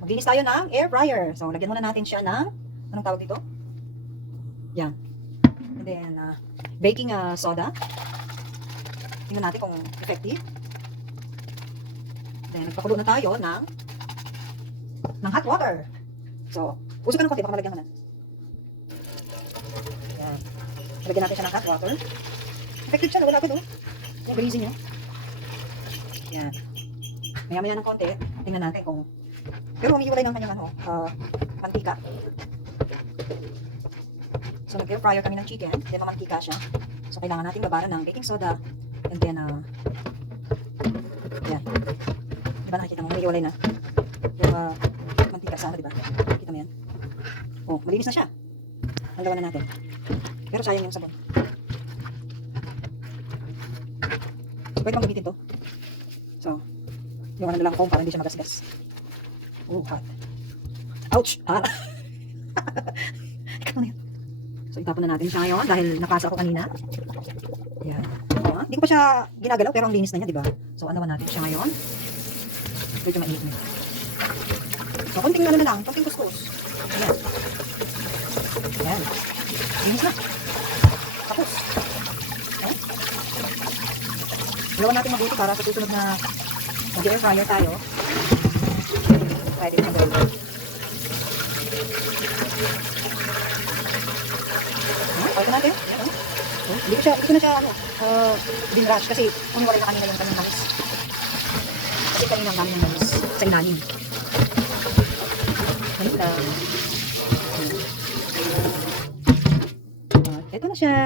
Maglinis tayo ng air fryer. So, lagyan muna natin siya ng, anong tawag dito? Yan. And then, baking soda. Tingnan natin kung effective. Then, nagpakulo na tayo ng hot water. So, uso ka ng konti, baka malagyan mo na. Yan. Lagyan natin siya ng hot water. Effective siya, wala agad oh. Yung greasy niya. Yan. Maya-maya ng konti, tingnan natin kung, pero humihiwalay ng kanyang mantika. So, nag-air fryer kami ng chicken, then mamantika siya. So, kailangan natin babaran ng baking soda. And then, yan. Diba nakikita mo, humihiwalay na. Yung mantika sa ano, diba? Kita mo yan. Oh, malinis na siya. Hanggawan na natin. Pero sayang yung sabon. So, pwede pang gamitin to. So, yung ano lang foam para hindi siya magasgas. Oh, hot. Ouch! Ah! Ikaw na yan. So, itapon na natin siya ngayon dahil nakasa ako kanina. Yan. Hindi ko pa siya ginagalaw pero ang linis na niya, diba? So, anawan natin siya ngayon. Medyo mainit na. So, konting ano na lang, konting kuskus. Ayan. Ayan. Linis na. Tapos. Ayan. Ilawan natin mabuti para sa susunod na mag-air fryer tayo. Pwede na gawin. Pwede natin. Hindi ko na siya dinrush kasi umiwalay na kanina yung kanyang manis. Kasi kanina ang dami ng manis sa ilalim. Ganun lang. Ito na siya.